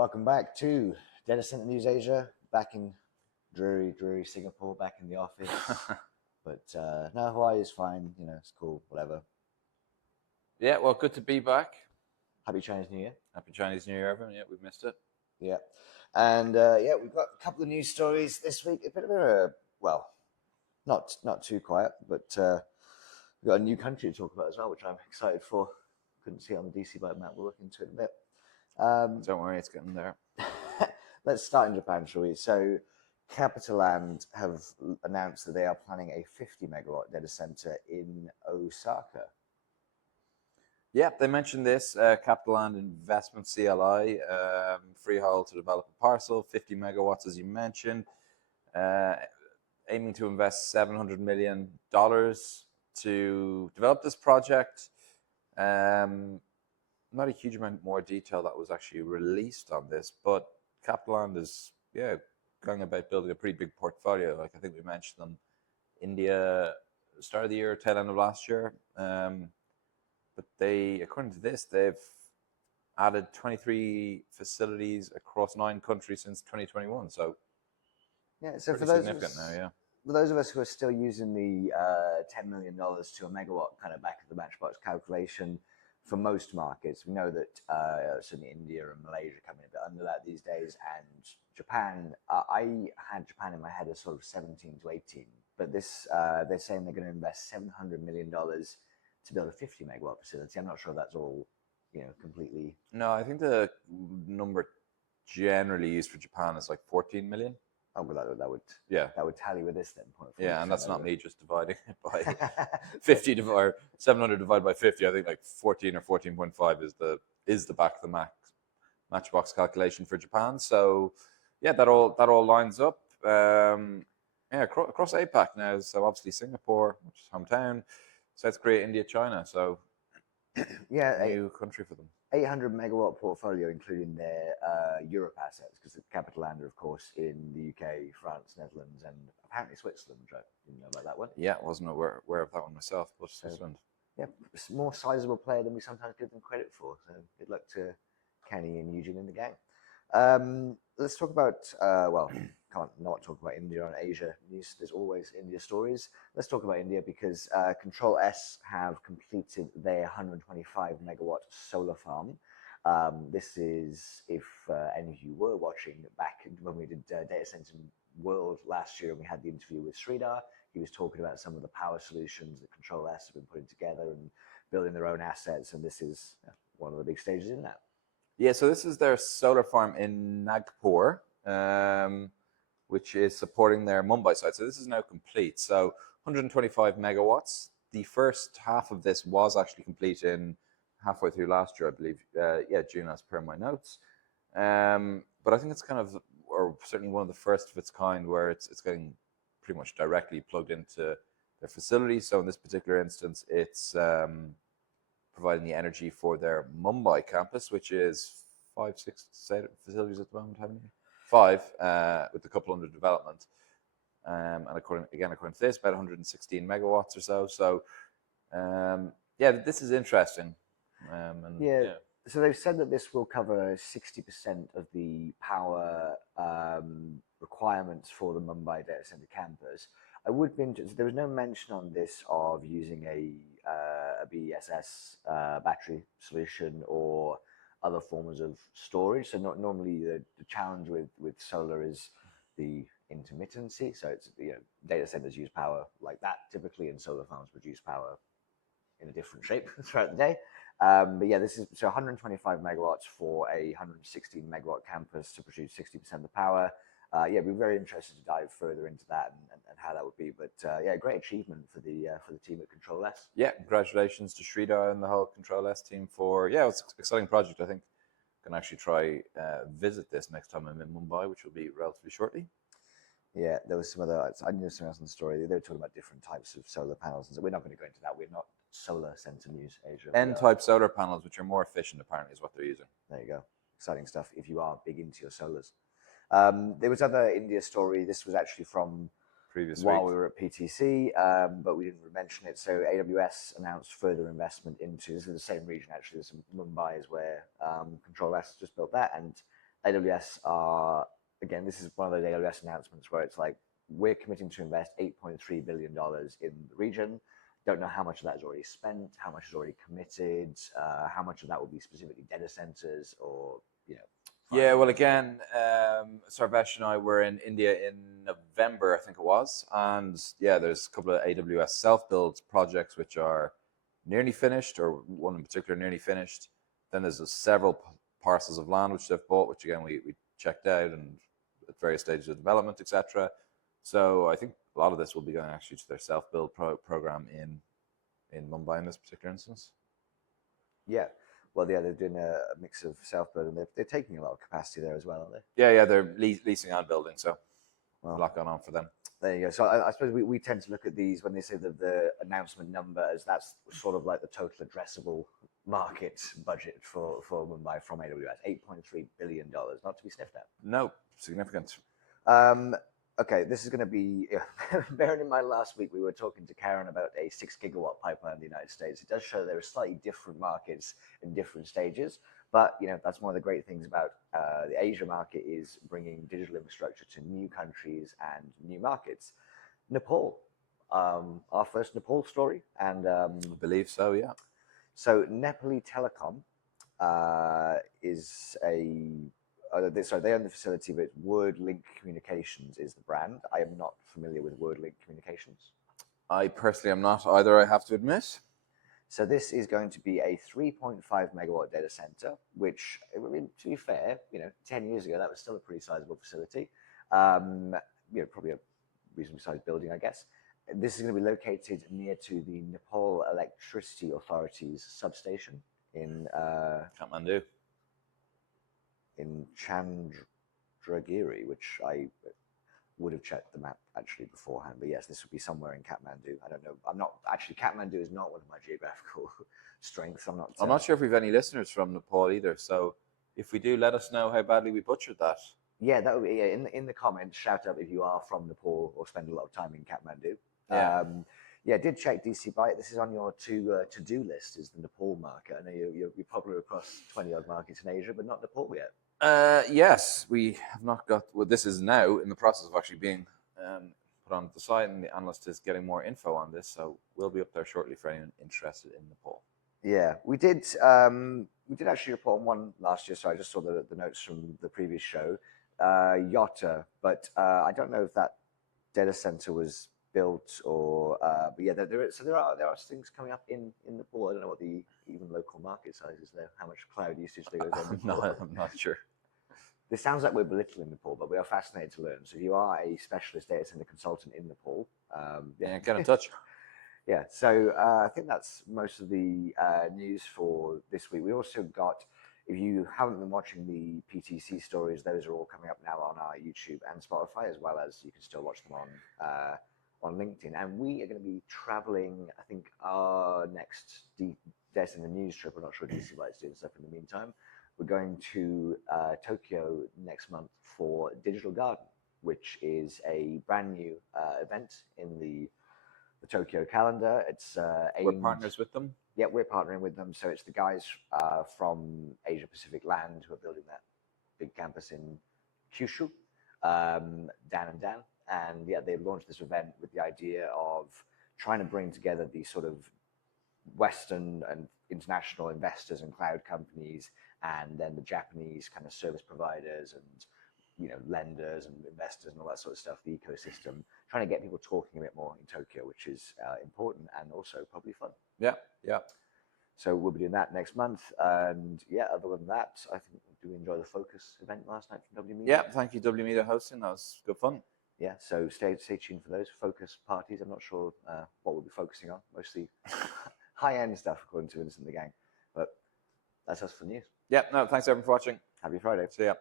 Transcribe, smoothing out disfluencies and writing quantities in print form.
Welcome back to Data Center News Asia. Back in dreary Singapore, back in the office. But no, Hawaii is fine. You know, it's cool, whatever. Yeah, well, good to be back. Happy Chinese New Year. Happy Chinese New Year, everyone. Yeah, we've missed it. Yeah. And yeah, we've got a couple of news stories this week. A bit of a, well, not too quiet, but we've got a new country to talk about as well, which I'm excited for. Couldn't see it on the DC Byte map. We'll look into it a bit. Don't worry, it's getting there. Let's start in Japan, shall we? So, CapitaLand have announced that they are planning a 50 megawatt data center in Osaka. Yeah, they mentioned this CapitaLand Investment CLI, freehold to develop a parcel, 50 megawatts, as you mentioned, aiming to invest $700 million to develop this project. Not a huge amount more detail that was actually released on this, but CapitaLand is going about building a pretty big portfolio. Like I think we mentioned them, India, start of the year, tail end of last year. But they, according to this, they've added 23 facilities across 9 countries since 2021. So yeah, so for those significant now, yeah. For those of us who are still using the $10 million to a megawatt kind of back of the matchbox calculation, for most markets, we know that certainly India and Malaysia are coming a bit under that these days, and Japan. I had Japan in my head as sort of 17 to 18, but this they're saying they're going to invest $700 million to build a 50 megawatt facility. I'm not sure that's all, completely. No, I think the number generally used for Japan is like 14 million. Oh, but that would that would tally with this then. Yeah, and that's not me just dividing it by 50 or 700 divided by 50. I think like 14 or 14.5 is the back of the matchbox calculation for Japan. So yeah, that all lines up. Across APAC now. So obviously Singapore, which is hometown, South Korea, India, China. So yeah, new country for them. 800 megawatt portfolio, including their Europe assets, because CapitaLand are, of course, in the UK, France, Netherlands, and apparently Switzerland. Which I didn't know about that one. Yeah, wasn't aware of that one myself, but Switzerland. Yeah, more sizable player than we sometimes give them credit for. So good luck to Kenny and Eugene in the gang. Let's talk about, can't not talk about India on Asia news. There's always India stories. Let's talk about India because CtrlS have completed their 125 megawatt solar farm. This is, if any of you were watching back when we did Data Center World last year and we had the interview with Sridhar, he was talking about some of the power solutions that CtrlS have been putting together and building their own assets, and this is one of the big stages in that. Yeah, so this is their solar farm in Nagpur, which is supporting their Mumbai site. So this is now complete. So 125 megawatts. The first half of this was actually complete in halfway through last year, I believe. June, as per my notes. But I think it's kind of, or certainly one of the first of its kind, where it's getting pretty much directly plugged into their facility. So in this particular instance, it's providing the energy for their Mumbai campus, which is 5-6 facilities at the moment, haven't you? 5, with a couple under development. And according to this, about 116 megawatts or so. So, this is interesting. So they've said that this will cover 60% of the power requirements for the Mumbai data center campus. I would be interested. There was no mention on this of using a BESS battery solution or other forms of storage. So normally the challenge with solar is the intermittency. So it's data centers use power like that typically, and solar farms produce power in a different shape throughout the day. But yeah, this is 125 megawatts for a 116 megawatt campus to produce 60% of the power. We'd be very interested to dive further into that and how that would be. But great achievement for the team at CtrlS. Yeah, congratulations to Sridhar and the whole CtrlS team for it's an exciting project. I think I can actually try visit this next time I'm in Mumbai, which will be relatively shortly. Yeah, there was some other. I knew something else in the story. They were talking about different types of solar panels, and so we're not going to go into that. We're not solar center news, Asia. N-type solar panels, which are more efficient, apparently, is what they're using. There you go. Exciting stuff. If you are big into your solars. There was other India story. This was actually from previous while week. We were at PTC, but we didn't mention it. So AWS announced further investment into, this is the same region actually, this Mumbai is where CtrlS just built that, and AWS are, again, this is one of those AWS announcements where it's like, we're committing to invest $8.3 billion in the region. Don't know how much of that is already spent, how much is already committed, how much of that will be specifically data centers or, Yeah, well, again, Sarvesh and I were in India in November, I think it was. And yeah, there's a couple of AWS self-build projects which are nearly finished, or one in particular nearly finished. Then there's several parcels of land which they've bought, which again, we checked out and at various stages of development, etc. So I think a lot of this will be going actually to their self-build program in Mumbai in this particular instance. Yeah. Well, yeah, they're doing a mix of self-build, and they're taking a lot of capacity there as well, aren't they? Yeah, they're leasing and building, so a lot going on for them. There you go. So I suppose we tend to look at these when they say the announcement number as that's sort of like the total addressable market budget for Mumbai from AWS, $8.3 billion, not to be sniffed at. No, significant. Okay, this is going to be, bearing in mind last week we were talking to Karen about a 6 gigawatt pipeline in the United States. It does show there are slightly different markets in different stages, but that's one of the great things about the Asia market is bringing digital infrastructure to new countries and new markets. Nepal, our first Nepal story, and I believe so, yeah. So Nepali Telecom is they own the facility, but WonderLink Communications is the brand. I am not familiar with WonderLink Communications. I personally am not either, I have to admit. So this is going to be a 3.5 megawatt data center, which, I mean, to be fair, 10 years ago, that was still a pretty sizable facility. Probably a reasonably sized building, I guess. This is going to be located near to the Nepal Electricity Authority's substation in Kathmandu. In Chandragiri, which I would have checked the map actually beforehand. But yes, this would be somewhere in Kathmandu. I don't know. Kathmandu is not one of my geographical strengths. I'm not sure if we have any listeners from Nepal either. So if we do, let us know how badly we butchered that. Yeah, that would be, in the comments, shout out if you are from Nepal or spend a lot of time in Kathmandu. Yeah. Did check DC Byte. This is on your to-do list, is the Nepal market. I know you're popular across 20-odd markets in Asia, but not Nepal yet. Yes, we have not got. Well, this is now in the process of actually being put on the site, and the analyst is getting more info on this. So we'll be up there shortly for anyone interested in Nepal. Yeah, we did actually report on one last year. So I just saw the notes from the previous show, Yotta, but I don't know if that data center was built or. But yeah, there are things coming up in Nepal. I don't know what the even local market size is there. How much cloud usage there goes on. No, I'm not sure. This sounds like we're belittling Nepal, but we are fascinated to learn. So if you are a specialist data center consultant in Nepal, get in touch. Yeah, so I think that's most of the news for this week. We also got, if you haven't been watching the PTC stories, those are all coming up now on our YouTube and Spotify, as well as you can still watch them on LinkedIn. And we are going to be traveling, I think, our next data center news trip. We're not sure DC Byte's doing stuff in the meantime. We're going to Tokyo next month for Digital Garden, which is a brand new event in the Tokyo calendar. It's we're partners with them. Yeah, we're partnering with them. So it's the guys from Asia Pacific Land who are building that big campus in Kyushu, Dan. And yeah, they've launched this event with the idea of trying to bring together these sort of Western and international investors and cloud companies, and then the Japanese kind of service providers and lenders and investors and all that sort of stuff, the ecosystem, trying to get people talking a bit more in Tokyo, which is important and also probably fun. Yeah. So we'll be doing that next month. And yeah, other than that, I think we enjoy the Focus event last night from W Media. Yeah, thank you, W Media, hosting. That was good fun. Yeah, so stay tuned for those Focus parties. I'm not sure what we'll be focusing on, mostly high-end stuff, according to Innocent the Gang. But that's us for news. Yeah, no, thanks everyone for watching. Happy Friday. See ya.